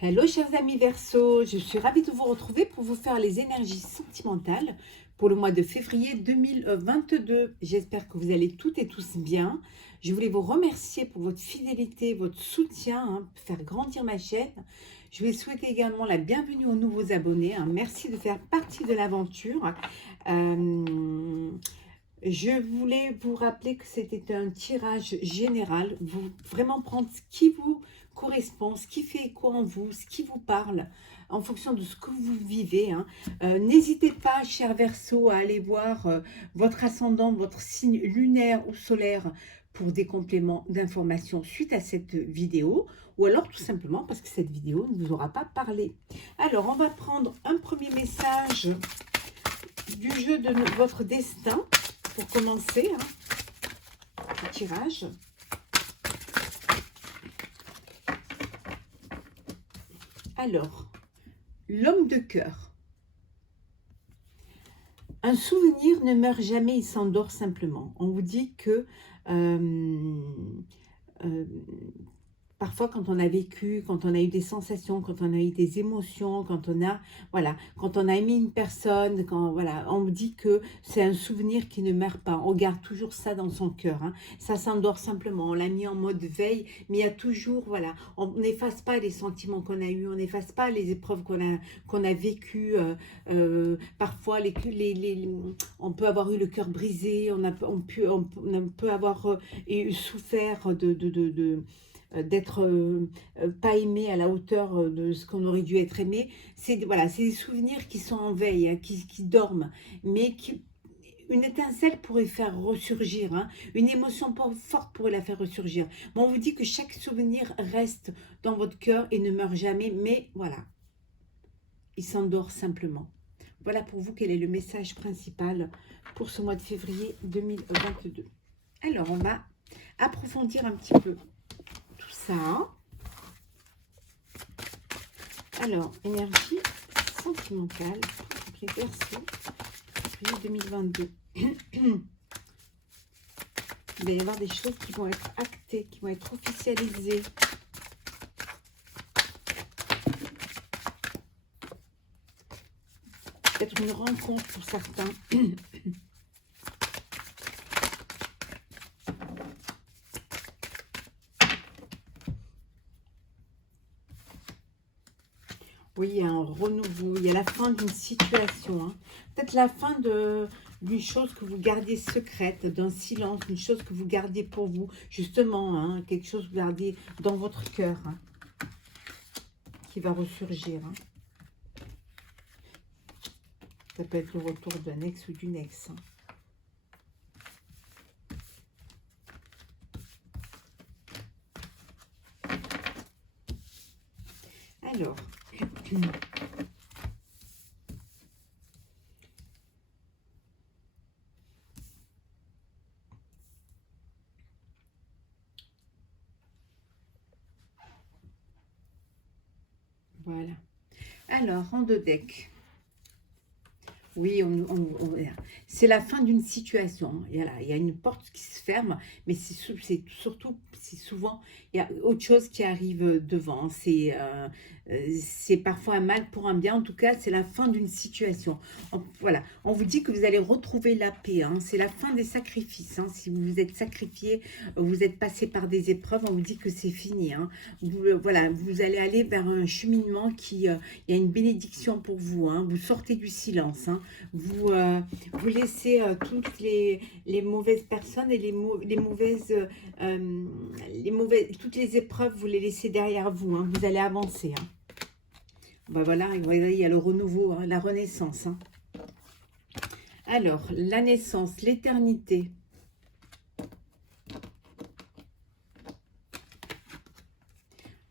Hello chers amis Verseau, je suis ravie de vous retrouver pour vous faire les énergies sentimentales pour le mois de février 2022. J'espère que vous allez toutes et tous bien. Je voulais vous remercier pour votre fidélité, votre soutien, pour faire grandir ma chaîne. Je vais souhaiter également la bienvenue aux nouveaux abonnés. Merci de faire partie de l'aventure. Je voulais vous rappeler que c'était un tirage général. Vous vraiment prendre ce qui vous correspond, ce qui fait écho en vous, ce qui vous parle, en fonction de ce que vous vivez. N'hésitez pas, cher Verseau, à aller voir votre ascendant, votre signe lunaire ou solaire pour des compléments d'informations suite à cette vidéo, ou alors tout simplement parce que cette vidéo ne vous aura pas parlé. Alors, on va prendre un premier message du jeu de votre destin. Pour commencer, le tirage. Alors, l'homme de cœur. Un souvenir ne meurt jamais, il s'endort simplement. On vous dit que parfois, quand on a vécu, quand on a eu des sensations, quand on a eu des émotions, quand on a, voilà, quand on a aimé une personne, quand, voilà, on me dit que c'est un souvenir qui ne meurt pas. On garde toujours ça dans son cœur. Ça s'endort simplement. On l'a mis en mode veille, mais il y a toujours, voilà, on n'efface pas les sentiments qu'on a eus, on n'efface pas les épreuves qu'on a vécues. Parfois, on peut avoir eu le cœur brisé, on peut avoir souffert d'être pas aimé à la hauteur de ce qu'on aurait dû être aimé. C'est voilà, c'est des souvenirs qui sont en veille, qui dorment, mais une étincelle pourrait faire ressurgir, une émotion forte pourrait la faire ressurgir. Mais on vous dit que chaque souvenir reste dans votre cœur et ne meurt jamais, mais voilà, il s'endort simplement. Voilà pour vous quel est le message principal pour ce mois de février 2022. Alors, on va approfondir un petit peu ça. Alors, énergie sentimentale pour les Verseaux, février 2022. Il va y avoir des choses qui vont être actées, qui vont être officialisées. Peut-être une rencontre pour certains. Oui, il y a un renouveau, il y a la fin d'une situation. Peut-être la fin d'une chose que vous gardiez secrète, d'un silence, une chose que vous gardiez pour vous, justement, quelque chose que vous gardiez dans votre cœur, qui va ressurgir. Ça peut être le retour d'un ex ou d'une ex. Alors, voilà. Alors, en deux decks. Oui, c'est la fin d'une situation. Il y a une porte qui se ferme, mais c'est souvent, il y a autre chose qui arrive devant. C'est parfois un mal pour un bien. En tout cas, c'est la fin d'une situation. Voilà, on vous dit que vous allez retrouver la paix. C'est la fin des sacrifices. Si vous vous êtes sacrifié, vous êtes passé par des épreuves, on vous dit que c'est fini. Voilà, vous allez aller vers un cheminement il y a une bénédiction pour vous. Vous sortez du silence. Vous laissez toutes les mauvaises personnes et toutes les épreuves, vous les laissez derrière vous. Vous allez avancer. Voilà, il y a le renouveau, la renaissance. Alors, la naissance, l'éternité.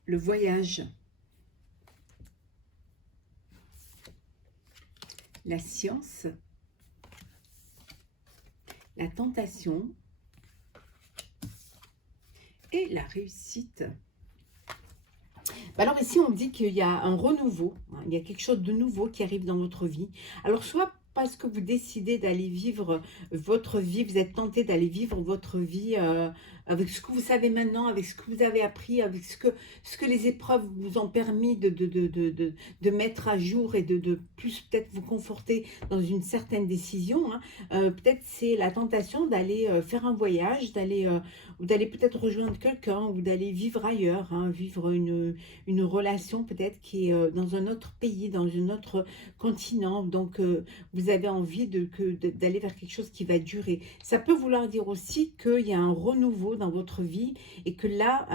Le voyage. La science. La tentation. Et la réussite. Alors ici, on dit qu'il y a un renouveau, il y a quelque chose de nouveau qui arrive dans votre vie. Alors soit parce que vous décidez d'aller vivre votre vie, vous êtes tenté d'aller vivre votre vie avec ce que vous savez maintenant, avec ce que vous avez appris, avec ce que les épreuves vous ont permis de mettre à jour et de plus peut-être vous conforter dans une certaine décision, hein. Peut-être c'est la tentation d'aller faire un voyage, ou d'aller peut-être rejoindre quelqu'un, ou d'aller vivre ailleurs, hein, vivre une relation peut-être qui est dans un autre pays, dans un autre continent. Donc, vous avez envie d'aller vers quelque chose qui va durer. Ça peut vouloir dire aussi qu'il y a un renouveau dans votre vie et que là,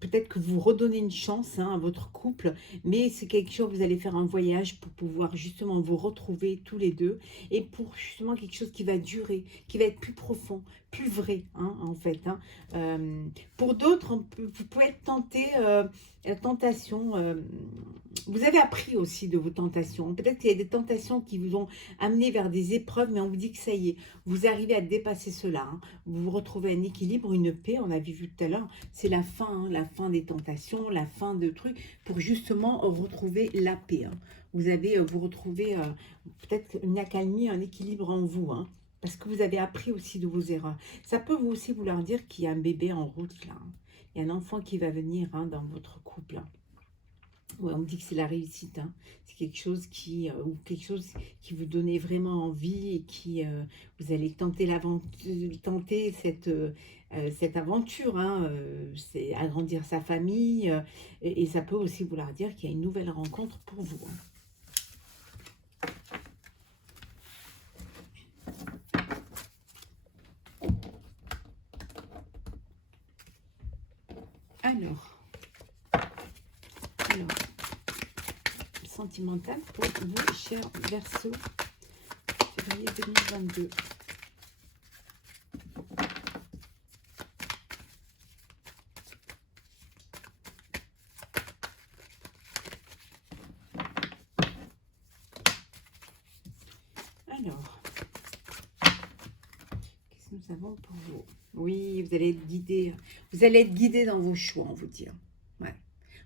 peut-être que vous redonnez une chance, hein, à votre couple, mais c'est quelque chose, vous allez faire un voyage pour pouvoir justement vous retrouver tous les deux et pour justement quelque chose qui va durer, qui va être plus profond, plus vrai, hein, en fait, hein. Pour d'autres, vous pouvez être tenté, la tentation, vous avez appris aussi de vos tentations. Peut-être qu'il y a des tentations qui vous ont amené vers des épreuves, mais on vous dit que ça y est, vous arrivez à dépasser cela, hein. Vous vous retrouvez un équilibre, une paix, on a vu tout à l'heure, c'est la fin, hein, la fin des tentations, la fin de trucs, pour justement retrouver la paix, hein. Vous avez, vous retrouvez peut-être une accalmie, un équilibre en vous, hein, parce que vous avez appris aussi de vos erreurs. Ça peut vous aussi vouloir dire qu'il y a un bébé en route, là, hein. Il y a un enfant qui va venir, hein, dans votre couple, hein. Ouais, on me dit que c'est la réussite, hein. C'est quelque chose ou quelque chose qui vous donnait vraiment envie et qui, vous allez tenter tenter cette aventure, hein. C'est agrandir sa famille, et ça peut aussi vouloir dire qu'il y a une nouvelle rencontre pour vous, hein. Alors, alors, sentimental pour vous, chers Verseaux, février 2022. Alors, qu'est-ce que nous avons pour vous? Oui, vous allez être guidé. Vous allez être guidé dans vos choix, on vous dit. Ouais.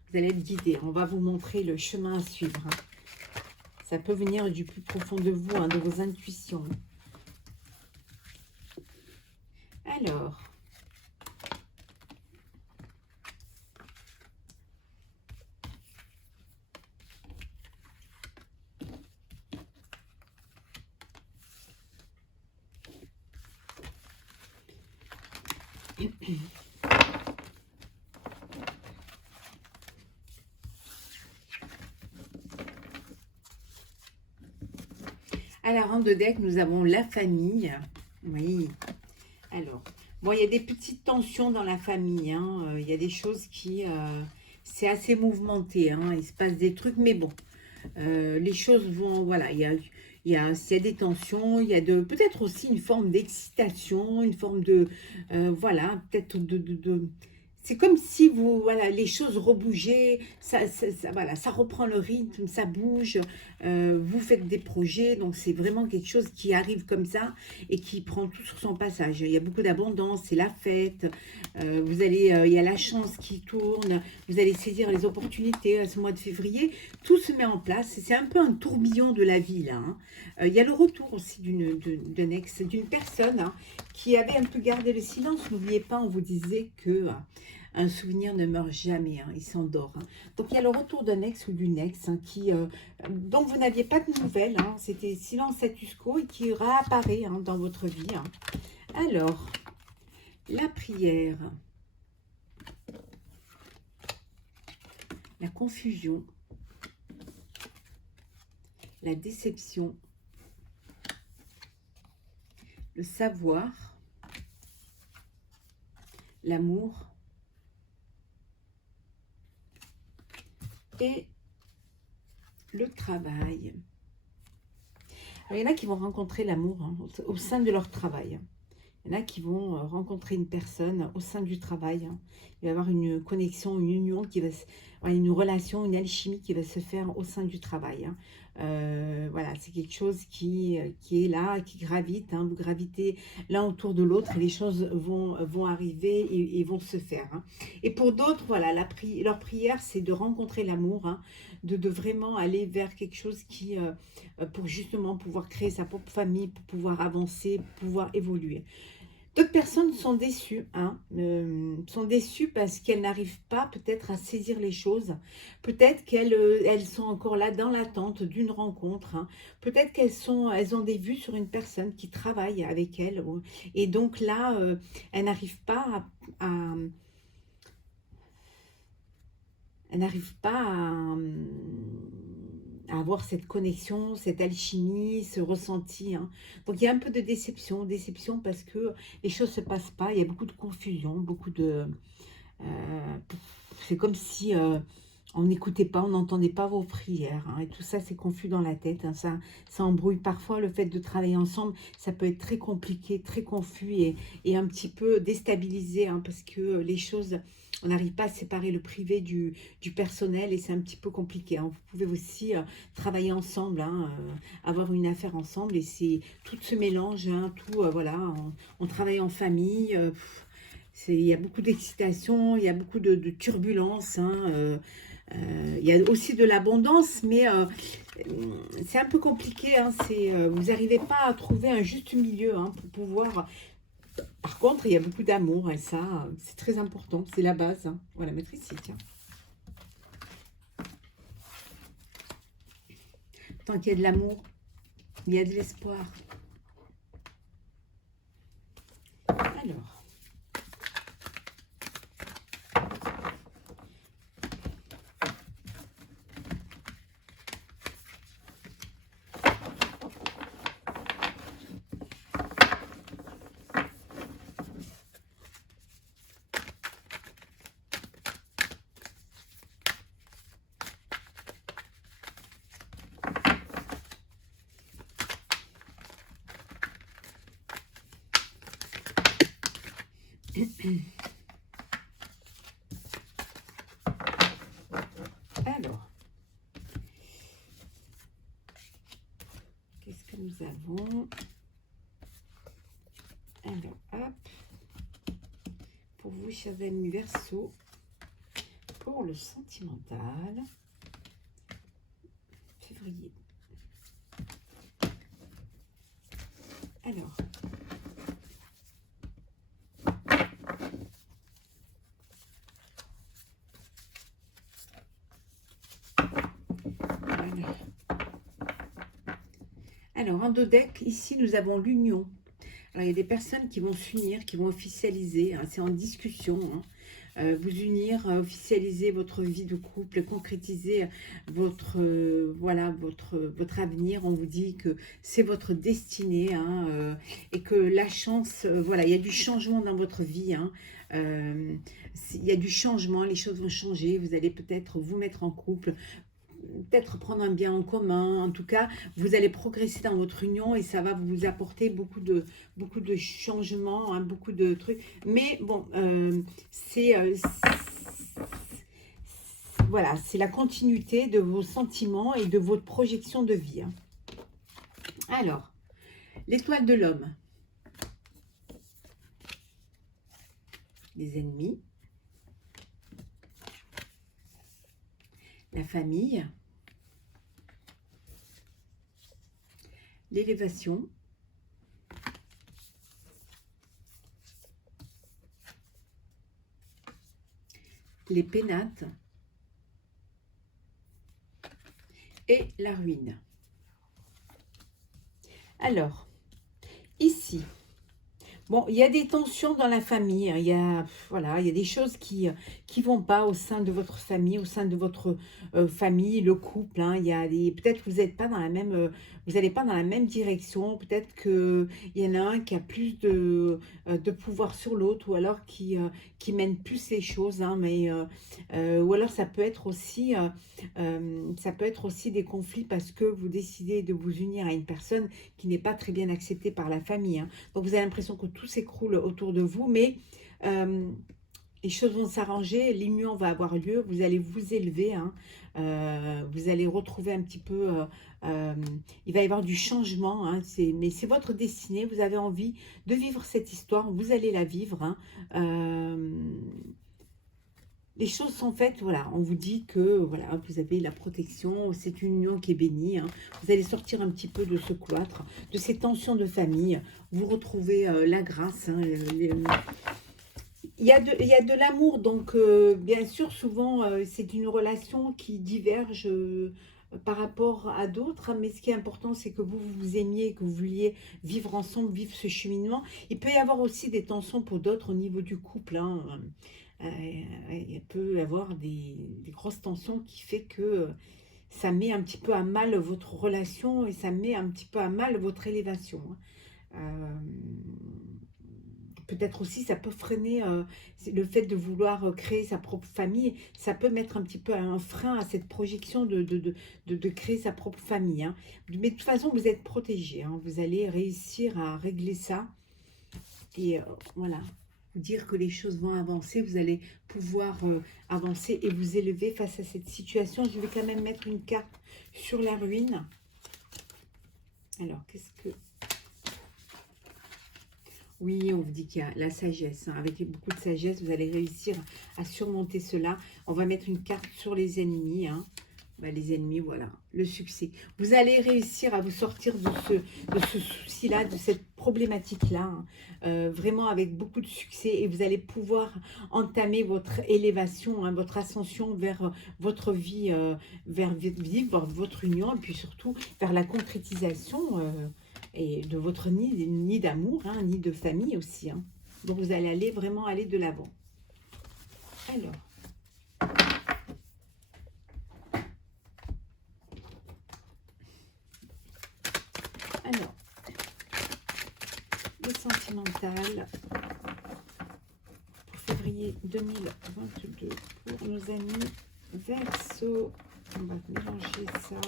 Vous allez être guidé. On va vous montrer le chemin à suivre, hein. Ça peut venir du plus profond de vous, hein, de vos intuitions. Alors, à la ronde de deck, nous avons la famille. Oui. Alors, bon, il y a des petites tensions dans la famille, hein. Il y a des choses qui... c'est assez mouvementé, hein. Il se passe des trucs, mais bon. Les choses vont... Voilà, s'il y a des tensions, il y a peut-être aussi une forme d'excitation, une forme de... voilà, peut-être c'est comme si voilà, les choses rebougeaient, voilà, ça reprend le rythme, ça bouge, vous faites des projets, donc c'est vraiment quelque chose qui arrive comme ça et qui prend tout sur son passage. Il y a beaucoup d'abondance, c'est la fête, il y a la chance qui tourne, vous allez saisir les opportunités à ce mois de février, tout se met en place, c'est un peu un tourbillon de la vie là, hein. Il y a le retour aussi d'une personne, hein, qui avait un peu gardé le silence. N'oubliez pas, on vous disait que un souvenir ne meurt jamais, hein, il s'endort, hein. Donc il y a le retour d'un ex ou d'une ex, hein, dont vous n'aviez pas de nouvelles, hein. C'était silence status quo et qui réapparaît, hein, dans votre vie, hein. Alors, la prière, la confusion, la déception, le savoir, l'amour et le travail. Alors, il y en a qui vont rencontrer l'amour, hein, au sein de leur travail. Il y en a qui vont rencontrer une personne au sein du travail, hein. Il va y avoir une connexion, une union qui va voilà, une relation, une alchimie qui va se faire au sein du travail, hein. Voilà, c'est quelque chose qui est là, qui gravite, hein. Vous gravitez l'un autour de l'autre et les choses vont arriver et vont se faire, hein. Et pour d'autres, voilà, leur prière, c'est de rencontrer l'amour, hein, de vraiment aller vers quelque chose pour justement pouvoir créer sa propre famille, pour pouvoir avancer, pour pouvoir évoluer. D'autres personnes sont déçues, hein, sont déçues parce qu'elles n'arrivent pas peut-être à saisir les choses. Peut-être qu'elles sont encore là dans l'attente d'une rencontre, hein. Peut-être elles ont des vues sur une personne qui travaille avec elles. Et donc là, elles n'arrivent pas elles n'arrivent pas à avoir cette connexion, cette alchimie, ce ressenti, hein. Donc il y a un peu de déception, déception parce que les choses ne se passent pas, il y a beaucoup de confusion, beaucoup de... euh, c'est comme si on n'écoutait pas, on n'entendait pas vos prières, hein, et tout ça c'est confus dans la tête, hein, ça embrouille parfois le fait de travailler ensemble, ça peut être très compliqué, très confus et un petit peu déstabilisé, hein, parce que les choses, on n'arrive pas à séparer le privé du personnel et c'est un petit peu compliqué, hein. Vous pouvez aussi travailler ensemble, hein, avoir une affaire ensemble et c'est tout ce mélange, hein, tout, voilà, on travaille en famille, il y a beaucoup d'excitation, il y a beaucoup de turbulences, hein, il y a aussi de l'abondance, mais c'est un peu compliqué, hein, vous n'arrivez pas à trouver un juste milieu, hein, pour pouvoir... Par contre, il y a beaucoup d'amour, et ça, c'est très important, c'est la base, hein. On va la mettre ici, tiens. Tant qu'il y a de l'amour, il y a de l'espoir. Alors... Alors, qu'est-ce que nous avons? Alors, hop, pour vous, chers amis Verseau, pour le sentimental, février. Alors, voilà. Alors, en dos deck, ici, nous avons l'union. Alors, il y a des personnes qui vont s'unir, qui vont officialiser, hein, c'est en discussion, hein. Vous unir, officialiser votre vie de couple, concrétiser voilà, votre avenir. On vous dit que c'est votre destinée, hein, et que la chance, voilà, il y a du changement dans votre vie, hein. Il y a du changement, les choses vont changer, vous allez peut-être vous mettre en couple, peut-être prendre un bien en commun. En tout cas, vous allez progresser dans votre union et ça va vous apporter beaucoup de changements, hein, beaucoup de trucs. Mais bon, voilà, c'est la continuité de vos sentiments et de votre projection de vie, hein. Alors, l'étoile de l'homme, les ennemis, la famille, l'élévation, les pénates et la ruine. Alors, ici, bon, il y a des tensions dans la famille, hein. Voilà, il y a des choses qui vont pas au sein de votre famille, au sein de votre famille, le couple, hein. Peut-être que vous n'êtes pas dans la même, vous n'allez pas dans la même direction. Peut-être que il y en a un qui a plus de pouvoir sur l'autre, ou alors qui mène plus les choses, hein. Ou alors ça peut être aussi des conflits parce que vous décidez de vous unir à une personne qui n'est pas très bien acceptée par la famille, hein. Donc vous avez l'impression que tout s'écroule autour de vous, mais les choses vont s'arranger, l'union va avoir lieu, vous allez vous élever, hein, vous allez retrouver un petit peu, euh, il va y avoir du changement, hein, mais c'est votre destinée, vous avez envie de vivre cette histoire, vous allez la vivre, hein, les choses sont faites, voilà, on vous dit que voilà, vous avez la protection, c'est une union qui est bénie, hein. Vous allez sortir un petit peu de ce cloître, de ces tensions de famille, vous retrouvez la grâce, hein, il y a de l'amour, donc bien sûr, souvent, c'est une relation qui diverge par rapport à d'autres, hein, mais ce qui est important, c'est que vous vous aimiez, que vous vouliez vivre ensemble, vivre ce cheminement. Il peut y avoir aussi des tensions pour d'autres au niveau du couple, hein. Il peut y avoir des grosses tensions qui fait que ça met un petit peu à mal votre relation et ça met un petit peu à mal votre élévation, hein. Peut-être aussi, ça peut freiner le fait de vouloir créer sa propre famille. Ça peut mettre un petit peu un frein à cette projection de créer sa propre famille, hein. Mais de toute façon, vous êtes protégé, hein. Vous allez réussir à régler ça. Et voilà, vous dire que les choses vont avancer. Vous allez pouvoir avancer et vous élever face à cette situation. Je vais quand même mettre une carte sur la ruine. Alors, qu'est-ce que... Oui, on vous dit qu'il y a la sagesse, hein. Avec beaucoup de sagesse, vous allez réussir à surmonter cela. On va mettre une carte sur les ennemis, hein. Les ennemis, voilà, le succès. Vous allez réussir à vous sortir de ce souci-là, de cette problématique-là, hein. Vraiment avec beaucoup de succès. Et vous allez pouvoir entamer votre élévation, hein, votre ascension vers votre vie, vers vivre votre union, et puis surtout vers la concrétisation et de votre nid d'amour, hein, nid de famille aussi, hein. Donc vous allez vraiment aller de l'avant. Alors, le sentimental pour février 2022 pour nos amis Verseau. On va mélanger ça.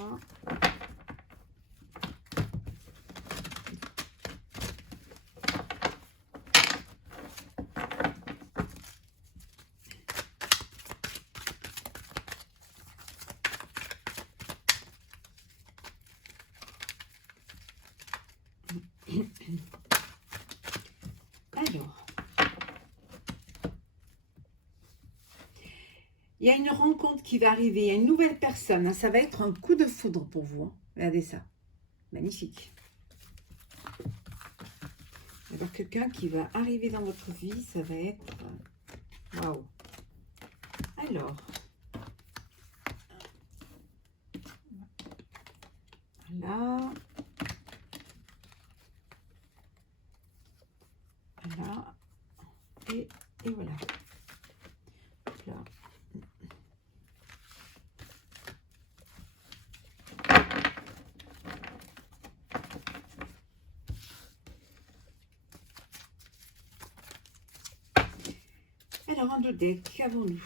Alors, il y a une rencontre qui va arriver, il y a une nouvelle personne, hein, ça va être un coup de foudre pour vous, hein. Regardez ça, magnifique. Il va y avoir quelqu'un qui va arriver dans votre vie, ça va être... Waouh. Alors, là, là, et voilà. Là. Alors, un 2D, qu'avons-nous?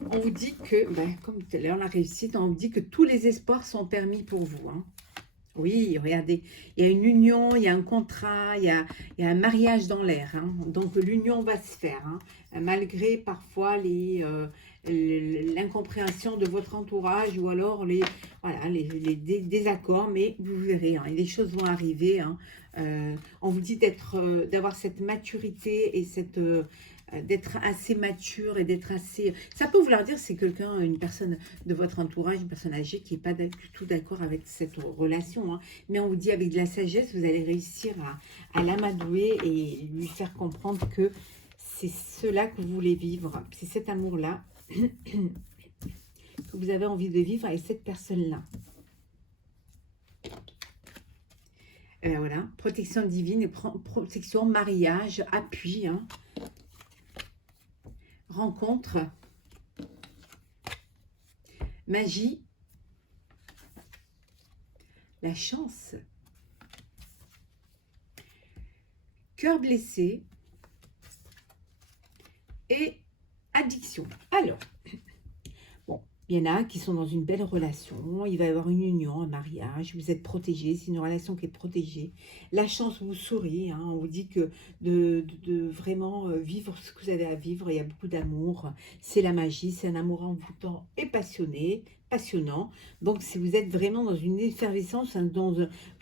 On vous dit que, comme tout à l'heure, la réussite, on vous dit que tous les espoirs sont permis pour vous, hein. Oui, regardez, il y a une union, il y a un contrat, il y a un mariage dans l'air, hein. Donc l'union va se faire, hein, malgré parfois l'incompréhension de votre entourage ou alors voilà, les désaccords, mais vous verrez, hein, les choses vont arriver, hein. On vous dit d'avoir cette maturité et d'être assez mature et d'être assez... Ça peut vouloir dire c'est quelqu'un, une personne de votre entourage, une personne âgée qui n'est pas du tout d'accord avec cette relation, hein. Mais on vous dit avec de la sagesse, vous allez réussir à l'amadouer et lui faire comprendre que c'est cela que vous voulez vivre. C'est cet amour-là que vous avez envie de vivre avec cette personne-là. Voilà, protection divine et protection, mariage, appui, hein. Rencontre, magie, la chance, cœur blessé et addiction. Alors, bon, Il y en a qui sont dans une belle relation, il va y avoir une union, un mariage, vous êtes protégés, c'est une relation qui est protégée. La chance vous sourit, hein, on vous dit que de vraiment vivre ce que vous avez à vivre, il y a beaucoup d'amour, c'est la magie, c'est un amour envoûtant et passionné, passionnant. Donc si vous êtes vraiment dans une effervescence, hein,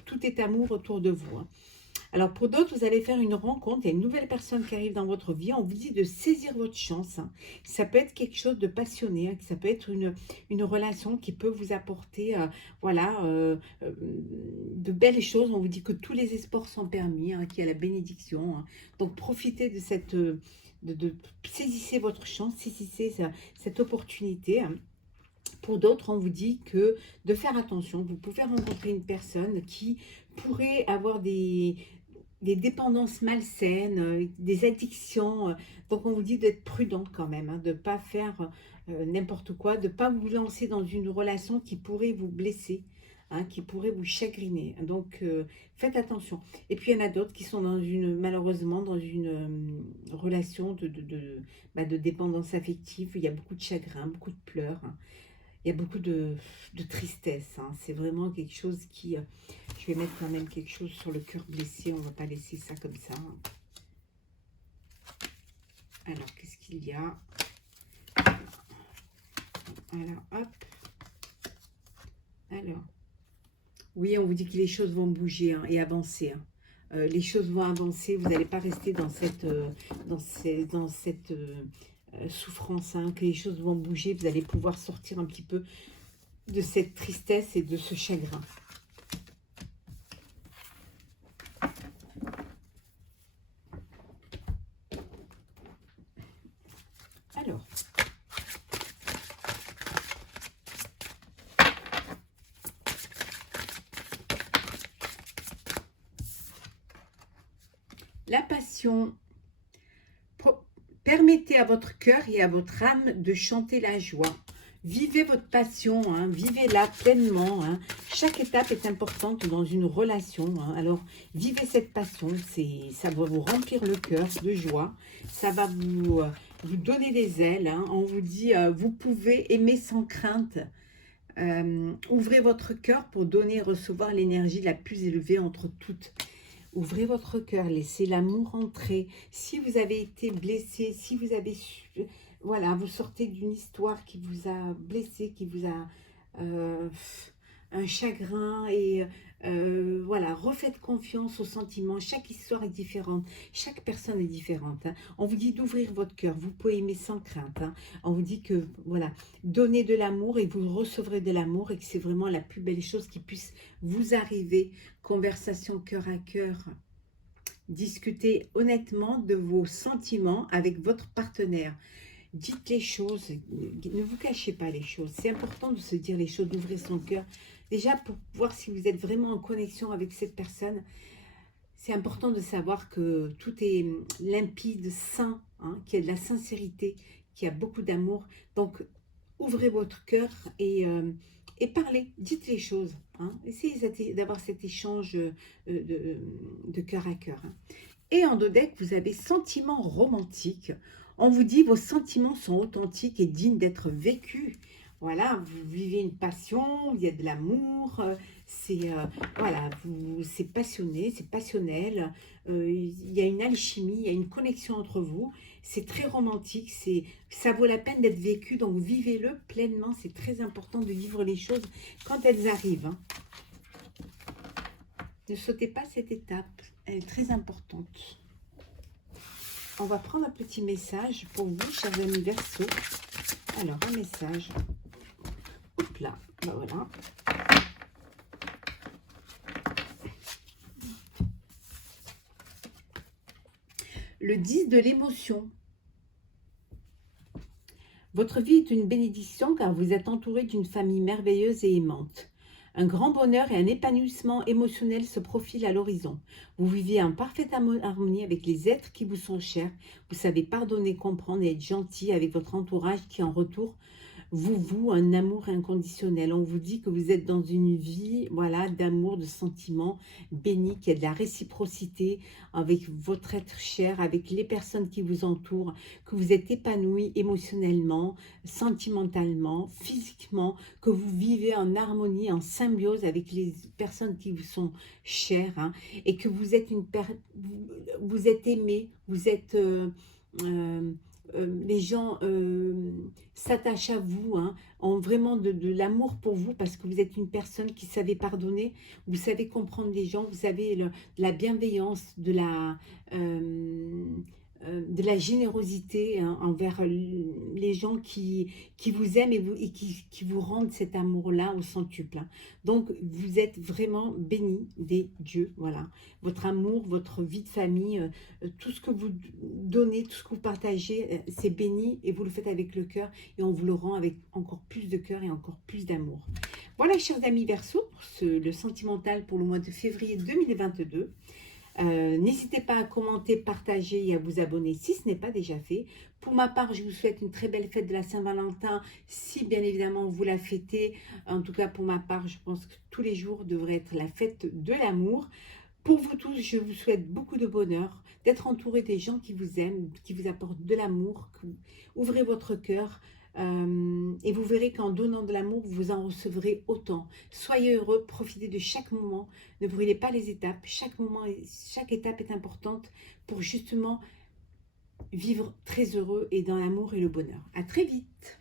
tout est amour autour de vous, hein. Alors pour d'autres, vous allez faire une rencontre, il y a une nouvelle personne qui arrive dans votre vie, on vous dit de saisir votre chance, hein. Ça peut être quelque chose de passionné, hein, ça peut être une relation qui peut vous apporter voilà, de belles choses. On vous dit que tous les espoirs sont permis, hein, qu'il y a la bénédiction, hein. Donc profitez de cette... saisissez votre chance, saisissez cette opportunité, hein. Pour d'autres, on vous dit que de faire attention, vous pouvez rencontrer une personne qui pourrait avoir des dépendances malsaines, des addictions. Donc, on vous dit d'être prudent quand même, hein, de ne pas faire n'importe quoi, de ne pas vous lancer dans une relation qui pourrait vous blesser, hein, qui pourrait vous chagriner. Donc, faites attention. Et puis, il y en a d'autres qui sont malheureusement, dans une relation de dépendance affective. Il y a beaucoup de chagrin, beaucoup de pleurs, hein. Il y a beaucoup de tristesse, hein. C'est vraiment quelque chose qui... je vais mettre quand même quelque chose sur le cœur blessé. On ne va pas laisser ça comme ça. Alors, qu'est-ce qu'il y a? Voilà, hop. Alors, oui, on vous dit que les choses vont bouger, hein, et avancer, hein. Les choses vont avancer. Vous n'allez pas rester dans cette... souffrance, hein, que les choses vont bouger, vous allez pouvoir sortir un petit peu de cette tristesse et de ce chagrin. Alors, la passion. Permettez à votre cœur et à votre âme de chanter la joie. Vivez votre passion, hein, vivez-la pleinement, hein. Chaque étape est importante dans une relation, hein. Alors, vivez cette passion, ça va vous remplir le cœur de joie, ça va vous donner des ailes, hein. On vous dit, vous pouvez aimer sans crainte. Ouvrez votre cœur pour donner et recevoir l'énergie la plus élevée entre toutes. Ouvrez votre cœur, laissez l'amour entrer. Si vous avez été blessé, si vous avez... Voilà, vous sortez d'une histoire qui vous a blessé, qui vous a... un chagrin et... voilà, refaites confiance aux sentiments. Chaque histoire est différente. Chaque personne est différente, hein. On vous dit d'ouvrir votre cœur. Vous pouvez aimer sans crainte, hein. On vous dit que, voilà, donnez de l'amour et vous recevrez de l'amour et que c'est vraiment la plus belle chose qui puisse vous arriver. Conversation cœur à cœur. Discutez honnêtement de vos sentiments avec votre partenaire. Dites les choses, ne vous cachez pas les choses. C'est important de se dire les choses, d'ouvrir son cœur. Déjà, pour voir si vous êtes vraiment en connexion avec cette personne, c'est important de savoir que tout est limpide, sain, hein, qu'il y a de la sincérité, qu'il y a beaucoup d'amour. Donc, ouvrez votre cœur et parlez, dites les choses, hein. Essayez d'avoir cet échange de cœur à cœur, hein. Et en dos deck, vous avez sentiments romantiques. On vous dit vos sentiments sont authentiques et dignes d'être vécus. Voilà, vous vivez une passion, il y a de l'amour, voilà, c'est passionné, c'est passionnel, il y a une alchimie, il y a une connexion entre vous, c'est très romantique, ça vaut la peine d'être vécu, donc vivez-le pleinement, c'est très important de vivre les choses quand elles arrivent, hein. Ne sautez pas cette étape, elle est très importante. On va prendre un petit message pour vous, chers amis Verseau. Alors, un message. Hop là, ben voilà. Le 10 de l'émotion. Votre vie est une bénédiction car vous êtes entouré d'une famille merveilleuse et aimante. Un grand bonheur et un épanouissement émotionnel se profilent à l'horizon. Vous vivez en parfaite harmonie avec les êtres qui vous sont chers. Vous savez pardonner, comprendre et être gentil avec votre entourage qui, en retour, vous un amour inconditionnel. On vous dit que vous êtes dans une vie, voilà, d'amour, de sentiments bénis, qu'il y a de la réciprocité avec votre être cher, avec les personnes qui vous entourent, que vous êtes épanoui émotionnellement, sentimentalement, physiquement, que vous vivez en harmonie, en symbiose avec les personnes qui vous sont chères, hein, et que vous êtes vous êtes aimé, vous êtes euh, les gens s'attachent à vous, hein, ont vraiment de l'amour pour vous parce que vous êtes une personne qui savait pardonner, vous savez comprendre les gens, vous avez de la bienveillance, de la générosité, hein, envers les gens qui vous aiment et qui vous rendent cet amour-là au centuple, hein. Donc, vous êtes vraiment bénis des dieux, voilà. Votre amour, votre vie de famille, tout ce que vous donnez, tout ce que vous partagez, c'est béni et vous le faites avec le cœur et on vous le rend avec encore plus de cœur et encore plus d'amour. Voilà, chers amis Verseau, pour le sentimental pour le mois de février 2022. N'hésitez pas à commenter, partager et à vous abonner si ce n'est pas déjà fait. Pour ma part, je vous souhaite une très belle fête de la Saint-Valentin, si bien évidemment vous la fêtez. En tout cas, pour ma part, je pense que tous les jours devraient être la fête de l'amour. Pour vous tous, je vous souhaite beaucoup de bonheur, d'être entouré des gens qui vous aiment, qui vous apportent de l'amour. Ouvrez votre cœur et vous verrez qu'en donnant de l'amour, vous en recevrez autant. Soyez heureux, profitez de chaque moment, ne brûlez pas les étapes. Chaque moment, chaque étape est importante pour justement vivre très heureux et dans l'amour et le bonheur. À très vite.